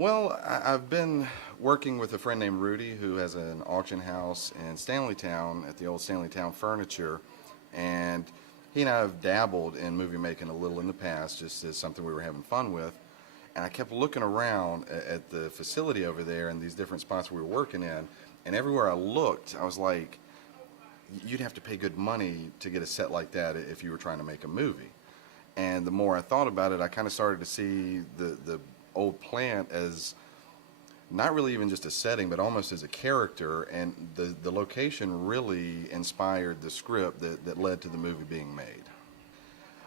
Well, I've been working with a friend named Rudy who has an auction house in Stanleytown at the old Stanleytown Furniture, and he and I have dabbled in movie making a little in the past, just as something we were having fun with. And I kept looking around at the facility over there and these different spots we were working in, and everywhere I looked, I was like, you'd have to pay good money to get a set like that if you were trying to make a movie. And the more I thought about it, I kind of started to see the old plant as not really even just a setting, but almost as a character, and the location really inspired the script that led to the movie being made.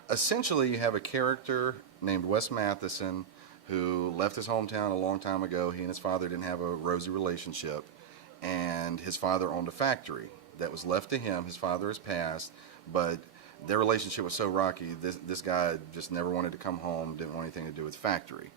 Essentially, you have a character named Wes Matheson who left his hometown a long time ago. He and his father didn't have a rosy relationship, and his father owned a factory that was left to him. His father has passed, but their relationship was so rocky, this guy just never wanted to come home, didn't want anything to do with the factory.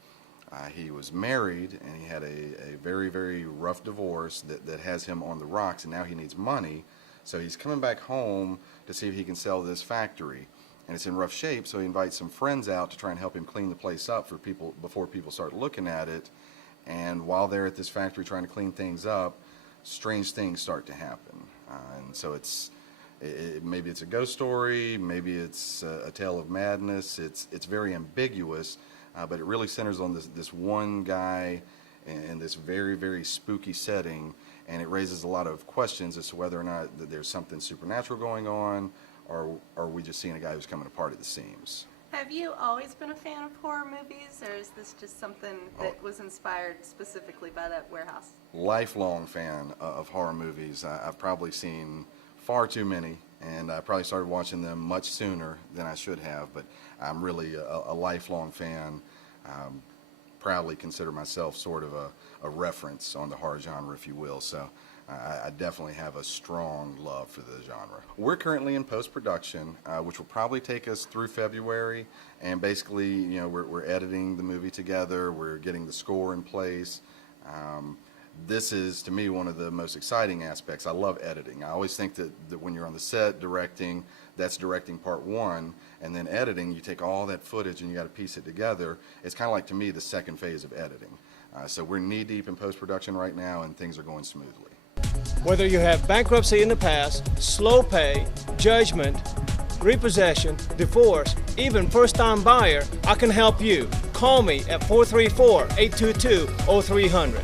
He was married, and he had a very, very rough divorce that has him on the rocks, and now he needs money. So he's coming back home to see if he can sell this factory. And it's in rough shape, so he invites some friends out to try and help him clean the place up for people before people start looking at it. And while they're at this factory trying to clean things up, strange things start to happen. And so maybe it's a ghost story, maybe it's a tale of madness. It's very ambiguous. But it really centers on this one guy in this very, very spooky setting, and it raises a lot of questions as to whether or not there's something supernatural going on, or are we just seeing a guy who's coming apart at the seams. Have you always been a fan of horror movies, or is this just something that was inspired specifically by that warehouse? Lifelong fan of horror movies. I've probably seen far too many, and I probably started watching them much sooner than I should have, but I'm really a lifelong fan. Proudly consider myself sort of a reference on the horror genre, if you will, so I definitely have a strong love for the genre. We're currently in post-production, which will probably take us through February, and basically, you know, we're editing the movie together, we're getting the score in place. This is, to me, one of the most exciting aspects. I love editing. I always think that when you're on the set directing, that's directing part one, and then editing, you take all that footage and you got to piece it together. It's kind of like, to me, the second phase of editing. So we're knee-deep in post-production right now, and things are going smoothly. Whether you have bankruptcy in the past, slow pay, judgment, repossession, divorce, even first-time buyer, I can help you. Call me at 434-822-0300.